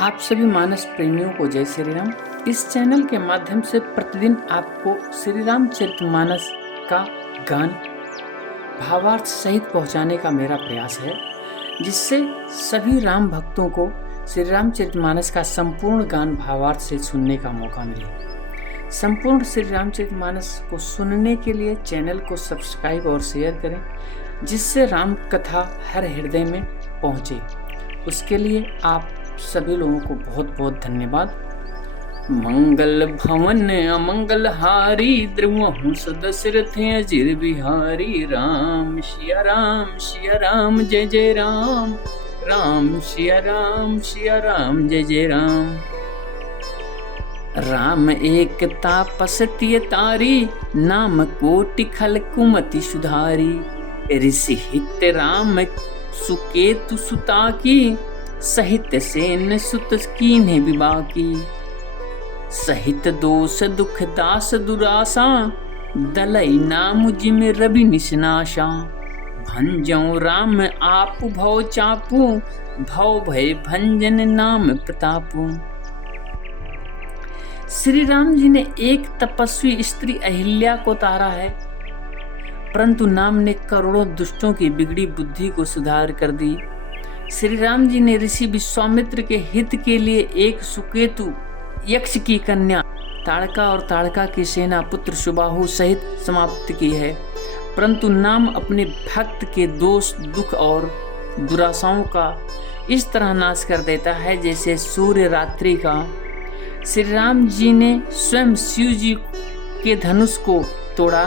आप सभी मानस प्रेमियों को जय श्री राम। इस चैनल के माध्यम से प्रतिदिन आपको श्री रामचरितमानस का गान भावार्थ सहित पहुंचाने का मेरा प्रयास है, जिससे सभी राम भक्तों को श्री रामचरितमानस का संपूर्ण गान भावार्थ से सुनने का मौका मिले। संपूर्ण श्री रामचरितमानस को सुनने के लिए चैनल को सब्सक्राइब और शेयर करें, जिससे राम कथा हर हृदय में पहुंचे। उसके लिए आप सभी लोगों को बहुत बहुत धन्यवाद। मंगल भवन अमंगल हारी, द्रुवहु सदशरथ अजिर बिहारी। राम सिया राम जय जय राम, राम सिया राम जय जय राम। राम एक तापसतीय तारी, नाम कोटि खल कुमति सुधारी। ऋषि हित राम सुकेतु सुता की, सहित सेन सुत कीन्हे विबाकी। सहित दोष दुख दास दुरासा, दलई नाम जिम रवि निशनाशा। भंजौ राम आपु भव चापू, भव भय भंजन नाम प्रतापू। श्री राम जी ने एक तपस्वी स्त्री अहिल्या को तारा है, परंतु नाम ने करोड़ों दुष्टों की बिगड़ी बुद्धि को सुधार कर दी। श्री राम जी ने ऋषि विश्वामित्र के हित के लिए एक सुकेतु यक्ष की कन्या ताड़का और ताड़का की सेना पुत्र सुबाहु सहित समाप्त की है, परंतु नाम अपने भक्त के दोष दुख और दुराशाओं का इस तरह नाश कर देता है जैसे सूर्य रात्रि का। श्री राम जी ने स्वयं शिव जी के धनुष को तोड़ा,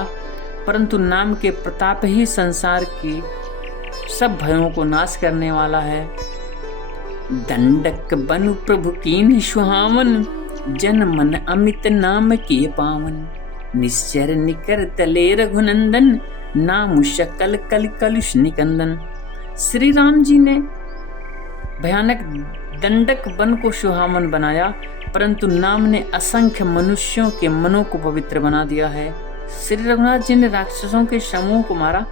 परंतु नाम के प्रताप ही संसार की सब भयों को नाश करने वाला है। दंडक बनु प्रभु कीन्ह सुहावन, जन मन अमित नाम के पावन। निश्चर निकर तले रघुनंदन, नाम शकल कल कलुष निकंदन। श्री राम जी ने भयानक दंडक वन को सुहावन बनाया, परंतु नाम ने असंख्य मनुष्यों के मनों को पवित्र बना दिया है। श्री रघुनाथ जी ने राक्षसों के समूह को मारा,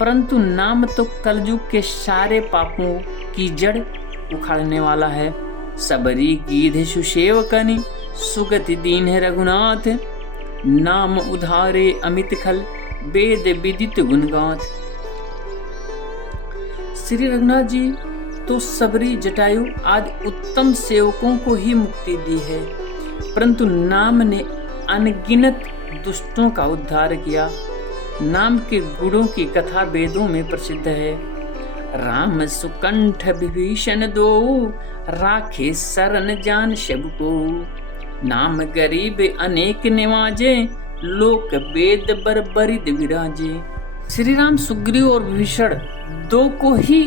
परंतु नाम तो कलयुग के सारे पापों की जड़ उखाड़ने वाला है। सबरी गीध सुसेवकनि, सुगति दीन है रघुनाथ। नाम उधारे अमित खल, वेद विदित गुणगाथ। श्री रघुनाथ जी तो सबरी जटायु आदि उत्तम सेवकों को ही मुक्ति दी है, परंतु नाम ने अनगिनत दुष्टों का उद्धार किया। नाम के गुणों की कथा वेदों में प्रसिद्ध है। राम सुकंठ विभीषण दो, राखे शरण जान सब को। नाम गरीब अनेक निवाजे, लोक वेद बर बरिद विराजे। श्री राम सुग्रीव और विभीषण दो को ही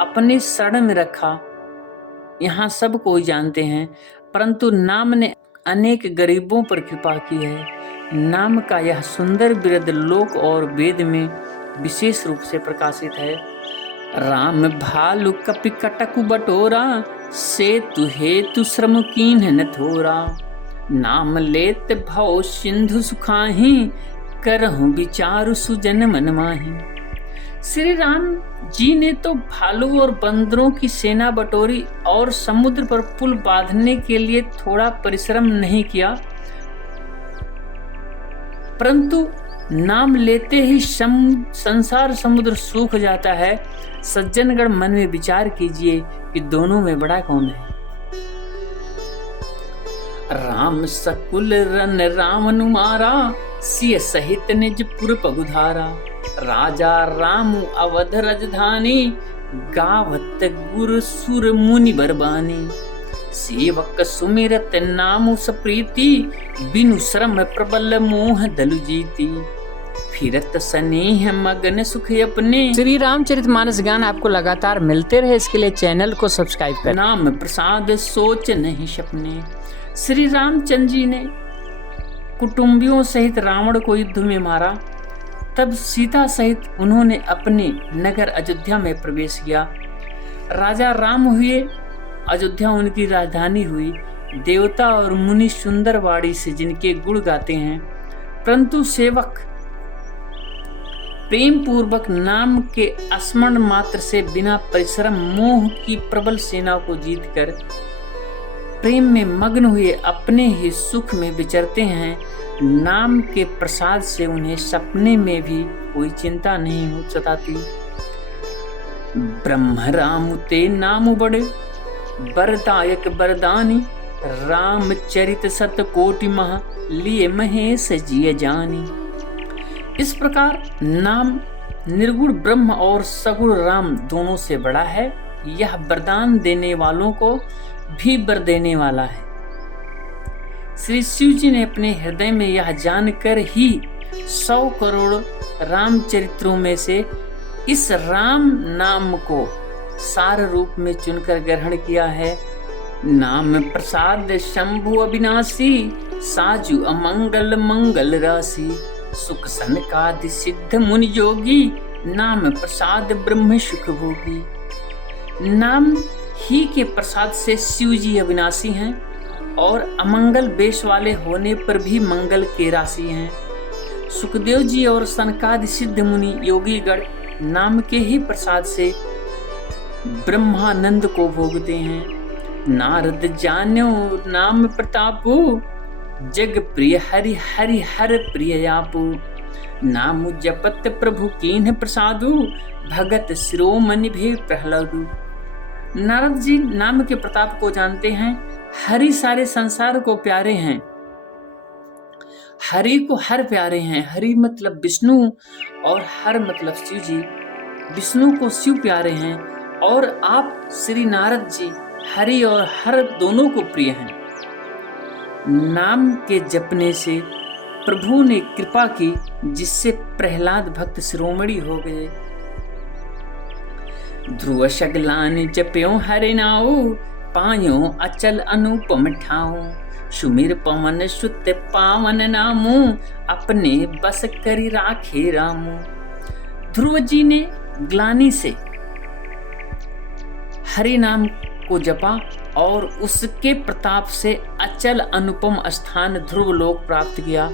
अपने शरण में रखा, यहाँ सब कोई जानते हैं, परंतु नाम ने अनेक गरीबों पर कृपा की है। नाम का यह सुंदर बिरद लोक और वेद में विशेष रूप से प्रकाशित है। राम भालु कपि कटकु बटोरा, सेतु हेतु श्रम कीन्ह न थोरा। नाम लेत भव सिंधु सुखाहि, करहु विचारु सुजन मन माहि। श्री राम जी ने तो भालू और बंदरों की सेना बटोरी और समुद्र पर पुल बांधने के लिए थोड़ा परिश्रम नहीं किया, परंतु नाम लेते ही संसार समुद्र सूख जाता है। सज्जनगण मन में विचार कीजिए कि दोनों में बड़ा कौन है। राम सकुल रन राम नुमारा, सिय सहित निज पुर पगुधारा। राजा राम अवध राजधानी, गावत गुर सुर मुनि बरबानी। सेवक सुमिरत नामु सप्रीति, बिनु श्रम प्रबल मोह दलु जीती। फिरत स्नेह मगन सुख अपने। श्री रामचरितमानस गान आपको लगातार मिलते रहे, इसके लिए चैनल को सब्सक्राइब करें। नाम प्रसाद सोच नहीं सपने। श्री रामचंद्र जी ने कुटुंबियों सहित रावण को युद्ध में मारा, तब सीता सहित उन्होंने अपने नगर अयोध्या में प्रवेश किया। राजा राम हुए, अयोध्या उनकी राजधानी हुई। देवता और मुनि सुंदर वाणी से जिनके गुण गाते हैं, परंतु सेवक प्रेम पूर्वक नाम के स्मरण मात्र से बिना परिश्रम मोह की प्रबल सेना को जीतकर प्रेम में मग्न हुए अपने ही सुख में विचरते हैं। नाम के प्रसाद से उन्हें सपने में भी कोई चिंता नहीं हो सताती। ब्रह्म राम ते नाम बड़े बरदायक बरदानी, रामचरित सत कोटि महा लिए महेश जिय जानी। इस प्रकार नाम निर्गुण ब्रह्म और सगुण राम दोनों से बड़ा है। यह वरदान देने वालों को भी वर देने वाला है। श्री शिव जी ने अपने हृदय में यह जानकर ही 100 करोड़ रामचरित्रों में से इस राम नाम को सार रूप में चुनकर ग्रहण किया है। नाम प्रसाद शंभु अविनाशी, साजु अमंगल मंगल राशि। सुख सनकादि सिद्ध मुनि जोगी, नाम प्रसाद ब्रह्म सुख भोगी। नाम ही के प्रसाद से शिव जी अविनाशी हैं और अमंगल वेश वाले होने पर भी मंगल के राशि हैं। सुखदेव जी और सनकादि सिद्ध मुनि योगीगण नाम के ही प्रसाद से ब्रह्मानंद को भोगते हैं। नारद जान्यो नाम प्रतापो, जग प्रिय हरि हरि हर प्रिय आपो। नाम जपत प्रभु कीन्ह प्रसादु, भगत शिरोमणि भी प्रहलादु। नारद जी नाम के प्रताप को जानते हैं। हरि सारे संसार को प्यारे हैं। हरि को हर प्यारे हैं। हरि मतलब विष्णु और हर मतलब शिव जी। विष्णु को शिव प्यारे हैं और आप श्री नारद जी हरि और हर दोनों को प्रिय हैं। नाम के जपने से प्रभु ने कृपा की, जिससे प्रहलाद भक्त शिरोमणि हो गए। ध्रुव सगलान जप्यो हरि नाउ, पायो अचल अनुपम ठाऊ। सुमिर पवन सुत पावन नामू, अपने बस करी राखे रामू। ध्रुव जी ने ग्लानि से हरि नाम को जपा और उसके प्रताप से अचल अनुपम स्थान ध्रुव लोक प्राप्त किया।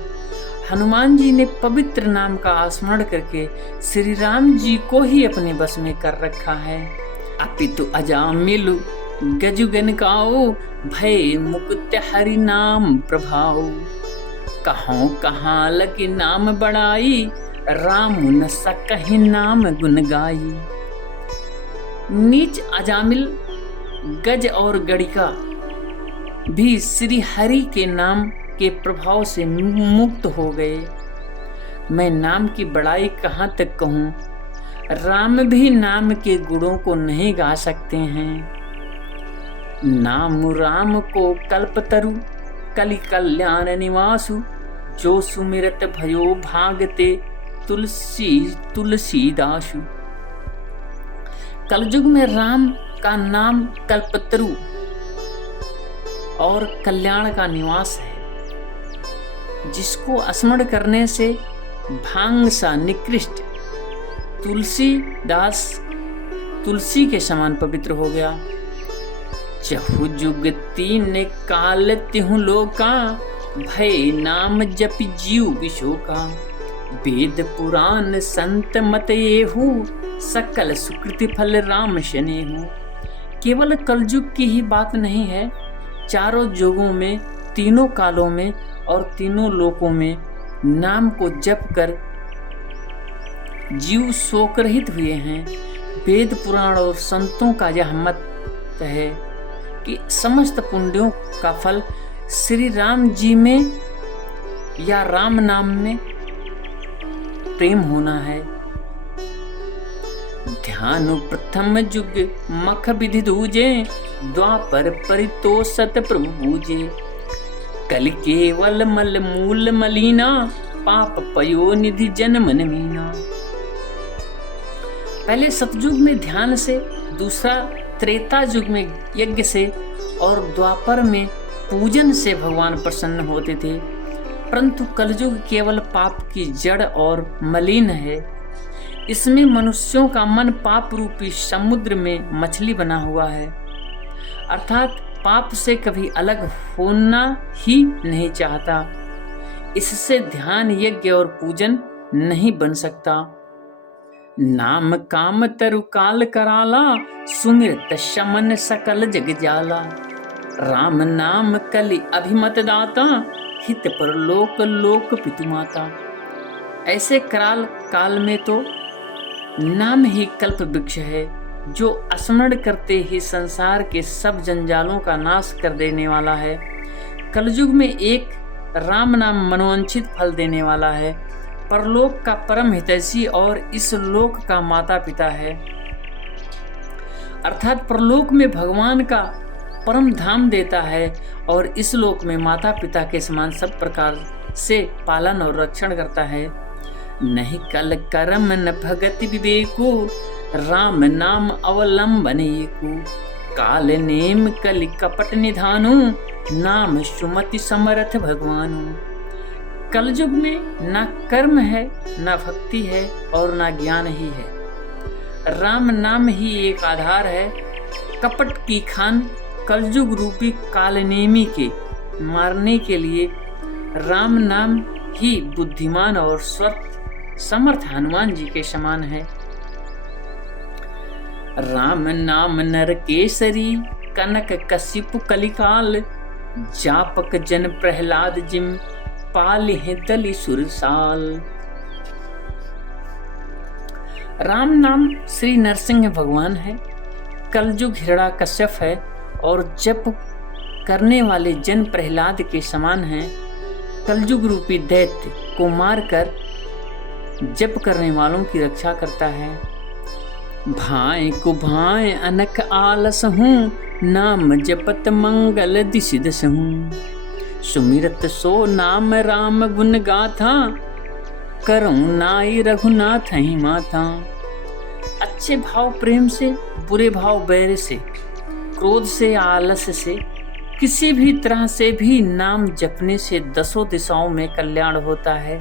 हनुमान जी ने पवित्र नाम का स्मरण करके श्री राम जी को ही अपने बस में कर रखा है। अपितु अजामिलु गजुगन काओ, भय मुकुट हरि नाम प्रभाओ। कहाँ कहाँ लगी नाम बड़ाई, राम न सकहि नाम गुन गाई। नीच अजामिल गज और गणिका भी श्री हरि के नाम के प्रभाव से मुक्त हो गए। मैं नाम की बड़ाई कहाँ तक कहूँ, राम भी नाम के गुणों को नहीं गा सकते हैं। नाम राम को कल्पतरु, कलि कल्याण निवासु। जो सुमिरत भयो भागते, तुलसी तुलसीदासु। कलयुग में राम का नाम कल्पतरु और कल्याण का निवास है, जिसको स्मरण करने से भांग सा निकृष्ट तुलसीदास तुलसी के समान पवित्र हो गया। चहु जुग तीन काल तिहु लोका, भय नाम जपि जीव विशोका। वेद पुराण संत मत येहु, सकल सुकृति फल राम शनेहु। केवल कलयुग की ही बात नहीं है, चारों युगों में, तीनों कालों में और तीनों लोकों में नाम को जप कर जीव शोक रहित हुए हैं। वेद पुराण और संतों का यह मत है कि समस्त पुण्यों का फल श्री राम जी में या राम नाम में प्रेम होना है। ध्यान प्रथम युग मख विधि दूजे, द्वापर परितोषत प्रभु पूजे। कल केवल मल मूल मलीना, पाप पयो निधि जन्म मीना। पहले सतयुग में ध्यान से, दूसरा त्रेता युग में यज्ञ से और द्वापर में पूजन से भगवान प्रसन्न होते थे। परंतु कलयुग केवल पाप की जड़ और मलिन है। इसमें मनुष्यों का मन पाप रूपी समुद्र में मछली बना हुआ है, अर्थात पाप से कभी अलग होना ही नहीं चाहता। इससे ध्यान, यज्ञ और पूजन नहीं बन सकता। नाम काम तरु काल कराला, सुमिरत शमन सकल जग जाला। राम नाम कलि अभिमत दाता, हित परलोक लोक पितु माता। ऐसे कराल काल में तो नाम ही कल्प वृक्ष है, जो स्मरण करते ही संसार के सब जंजालों का नाश कर देने वाला है। कलयुग में एक राम नाम मनोवांछित फल देने वाला है, परलोक का परम हितैषी और इस लोक का माता पिता है। अर्थात परलोक में भगवान का परम धाम देता है और इस लोक में माता पिता के समान सब प्रकार से पालन और रक्षण करता है। नहीं कल कर्म न भगति विवेको, राम नाम अवलंबन एको। काल नेम कलि कपट निधानो, नाम सुमति समर्थ भगवानो। कलयुग में ना कर्म है, ना भक्ति है और ना ज्ञान ही है। राम नाम ही एक आधार है। कपट की खान कलयुग रूपी कालनेमी के मारने के लिए राम नाम ही बुद्धिमान और समर्थ हनुमान जी के समान है। राम नाम नर केसरी, कनक कशिपु कलिकाल। जापक जन प्रहलाद जिम, पालिहि दलि सुरसाल। राम नाम श्री नरसिंह भगवान है। कलयुग हिरण्याकश्यप है और जप करने वाले जन प्रहलाद के समान है। कलयुग रूपी दैत्य को मारकर जप करने वालों की रक्षा करता है। भाए को भाए अनक आलस हूँ, नाम जपत मंगल दिसि दस हूँ। सुमिरत सो नाम राम गुण गाथा, करऊं नाई रघुनाथ ही माथा। अच्छे भाव प्रेम से, बुरे भाव बैर से, क्रोध से, आलस से, किसी भी तरह से भी नाम जपने से दसों दिशाओं में कल्याण होता है।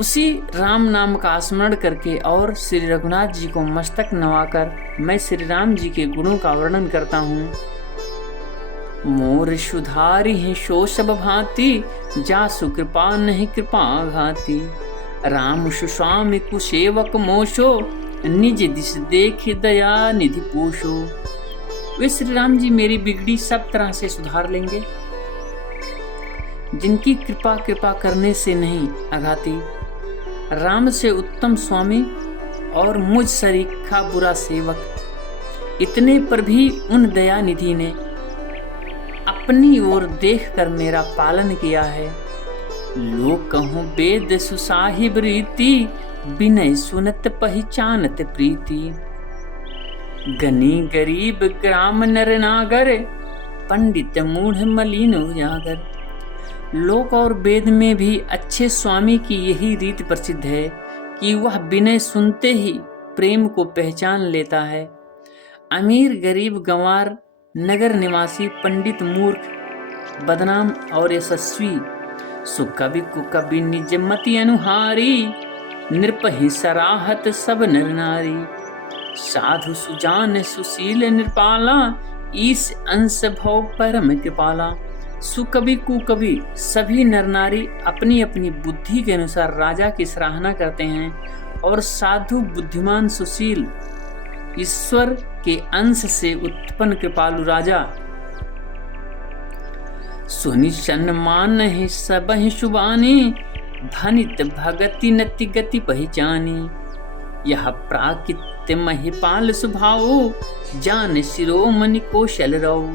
उसी राम नाम का स्मरण करके और श्री रघुनाथ जी को मस्तक नवाकर मैं श्री राम जी के गुणों का वर्णन करता हूँ। मोर सुधारी है शो सब भांति, जासु कृपा नहीं कृपा घाती। राम सुस्वामी कुसेवक मोशो, निज दिस देख दया निधि पोषो। वे श्री राम जी मेरी बिगड़ी सब तरह से सुधार लेंगे, जिनकी कृपा करने से नहीं अघाती। राम से उत्तम स्वामी और मुझ सरीखा बुरा सेवक, इतने पर भी उन दया निधि ने अपनी ओर देखकर मेरा पालन किया है। लोग कहूँ वेद सुसाहिब रीति, विनय सुनत पहचानत प्रीति। गनी गरीब ग्राम नर नागर, पंडित मूढ़ मलिन उजागर। लोक और वेद में भी अच्छे स्वामी की यही रीत प्रसिद्ध है कि वह विनय सुनते ही प्रेम को पहचान लेता है। अमीर गरीब गंवार, नगर निवासी, पंडित मूर्ख, बदनाम और यशस्वी, सुकवि कुकवि निज मति अनुहारी। नृपहि सराहत सब नर नारी, साधु सुजान सुशील नृपाला। ईस अंश भव परम कृपाला। सुकवि कुकवि सभी नर नारी अपनी अपनी बुद्धि के अनुसार राजा की सराहना करते हैं, और साधु बुद्धिमान सुशील ईश्वर के अंश से उत्पन्न कृपालु राजा सुनि सन्मान ही सब ही शुभानी। धनित भगति नति गति पहचानी। यह प्राकृत महिपाल स्वभाव, जान शिरोमणि कौशल रऊ।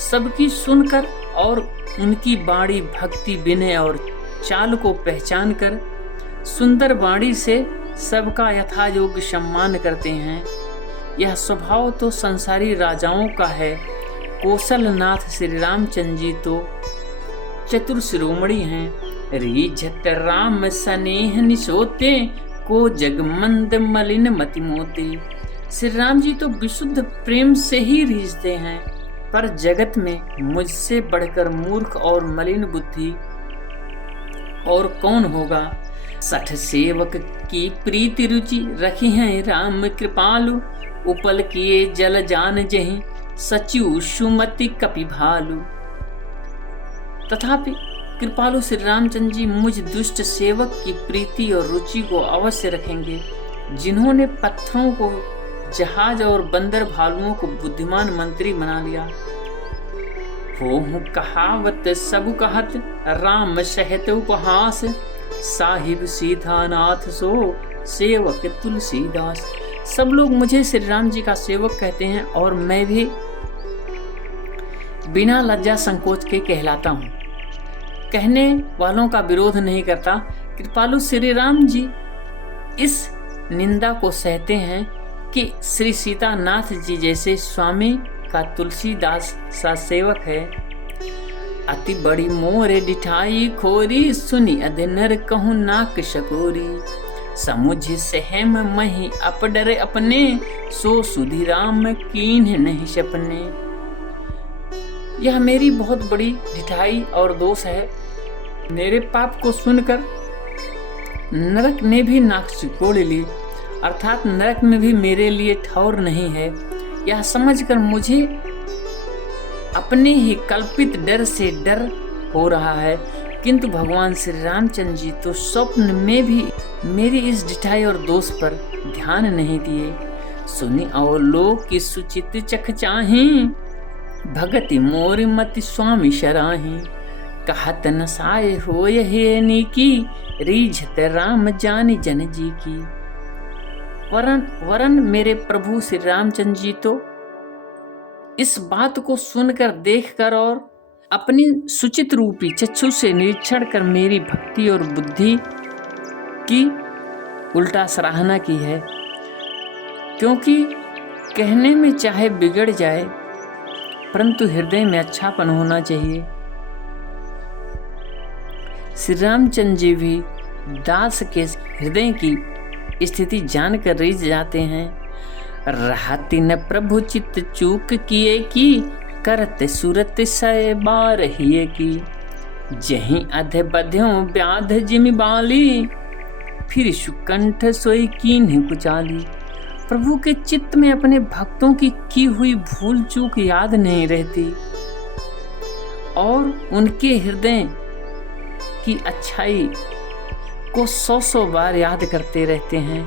सबकी सुनकर और उनकी वाणी भक्ति विनय और चाल को पहचान कर सुंदर वाणी से सबका यथायोग्य सम्मान करते हैं। यह स्वभाव तो संसारी राजाओं का है। कौशल नाथ श्री रामचंद्र जी तो चतुर शिरोमणि हैं। रीझत राम स्नेह निसोते, को जगमंद मलिन मति मोते। श्री राम जी तो विशुद्ध प्रेम से ही रीझते हैं, पर जगत में मुझसे बढ़कर मूर्ख और मलिन बुद्धि और कौन होगा। सठ सेवक की प्रीति रुचि, रखी हैं राम कृपालु। उपल किए जल जान जहीं, सचिव सुमति कपि भालु। तथापि कृपालु श्री रामचंद्र जी मुझ दुष्ट सेवक की प्रीति और रुचि को अवश्य रखेंगे, जिन्होंने पत्थरों को जहाज और बंदर भालुओं को बुद्धिमान मंत्री बना लिया। हो कहावत सब कहत, राम सहत उपहास, साहिब सीधा नाथ सो सेवक तुलसीदास। सब लोग मुझे श्री राम जी का सेवक कहते हैं और मैं भी बिना लज्जा संकोच के कहलाता हूँ। कहने वालों का विरोध नहीं करता। कृपालु श्री राम जी इस निंदा को सहते हैं कि श्री सीतानाथ जी जैसे स्वामी का तुलसीदास सा सेवक है। अति बड़ी मोरे डिठाई खोरी, सुनी अधनर कहूँ नाक शकोरी, समुझ सहम मही अपडर अपने, सो सुधि राम कीन्ह नहीं सपने। यह मेरी बहुत बड़ी ढिठाई और दोष है। मेरे पाप को सुनकर नरक ने भी नाक सिकोड़ ली, अर्थात नरक में भी मेरे लिए ठौर नहीं है। यह समझकर मुझे अपने ही कल्पित डर से डर हो रहा है, किंतु भगवान श्री रामचंद्र जी तो स्वप्न में भी मेरी इस ढिठाई और दोष पर ध्यान नहीं दिए। सुनी अवलोक की सुचित चख चाही, भगति मोर मति स्वामी शराही, कहत न साय हो हेनी की, रीझत राम जानी जन जी की। वरन मेरे प्रभु श्री रामचंद्र जी तो इस बात को सुनकर, देखकर और अपनी सुचित रूपी चक्षु से निरीक्षण कर मेरी भक्ति और बुद्धि की उल्टा सराहना की है। क्योंकि कहने में चाहे बिगड़ जाए, परंतु हृदय में अच्छापन होना चाहिए। श्री रामचंद्र जी भी दास के हृदय की स्थिति जानकर रिझ जाते हैं। रहती न प्रभु चित्त चूक किए की, करत सूरत सय बार हिए की, जहीं अध बध्यों व्याध जिमि बाली, फिर सुकंठ सोई कीन्ह कुचाली। प्रभु के चित्त में अपने भक्तों की हुई भूल चूक याद नहीं रहती और उनके हृदय की अच्छाई को 100 बार याद करते रहते हैं।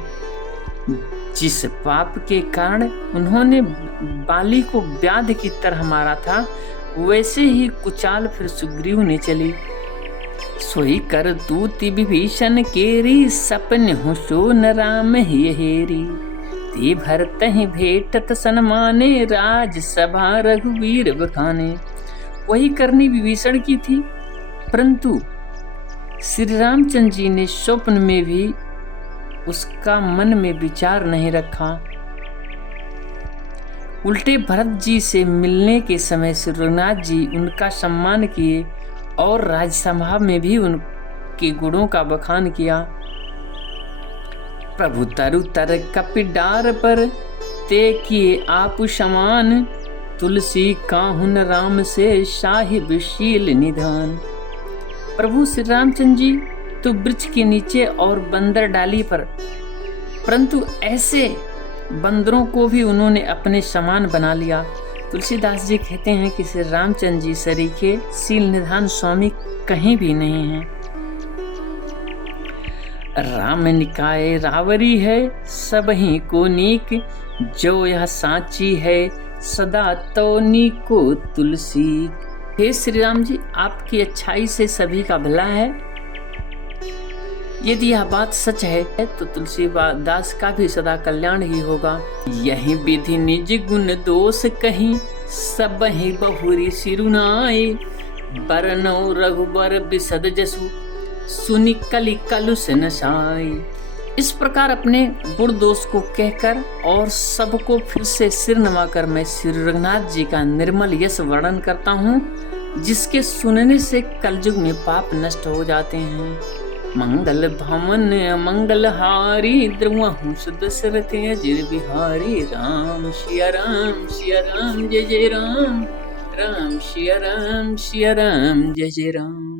जिस पाप के कारण उन्होंने बाली को व्याध की तरह मारा था, वैसे ही कुचाल फिर सुग्रीव ने चली। सोई कर दूति विभीषण केरी, सपन हो सो न राम ही हेरी, ते भरत ही भेटत सन्माने, राज सभा रघुवीर बखाने। वही करनी विभीषण की थी, परंतु श्री रामचंद्र जी ने स्वप्न में भी उसका मन में विचार नहीं रखा। उल्टे भरत जी से मिलने के समय श्री रघुनाथ जी उनका सम्मान किए और राजसभा में भी उनके गुणों का बखान किया। प्रभु तरु तर कपिडार पर, ते किए आप समान, तुलसी काहुन राम से साहिब शील निधान। प्रभु श्री रामचंद्र जी तो वृक्ष के नीचे और बंदर डाली पर, परंतु ऐसे बंदरों को भी उन्होंने अपने समान बना लिया। तुलसीदास जी कहते हैं कि श्री रामचंद्र जी सरीखे शील निधान स्वामी कहीं भी नहीं हैं। राम निकाय रावरी है, सब ही को नीक, जो यह साची है, सदा तो नीको तुलसी। हे श्री राम जी, आपकी अच्छाई से सभी का भला है। यदि यह बात सच है तो तुलसीदास का भी सदा कल्याण ही होगा। यही विधि निज गुण दोष कहीं, सब ही बहुरी सिरुनाई, बरनौ रघुबर बिसद जसु, सुनि कलि कलुष नसाई। इस प्रकार अपने गुण दोष को कहकर और सबको फिर से सिर नवाकर मैं श्री रघुनाथ जी का निर्मल यश वर्णन करता हूँ, जिसके सुनने से कलयुग में पाप नष्ट हो जाते हैं। मंगल भवन मंगल हारी, द्रवहु सुदशरथ अजिर बिहारी, राम सिया राम जय जय राम, राम सिया राम जय जय राम।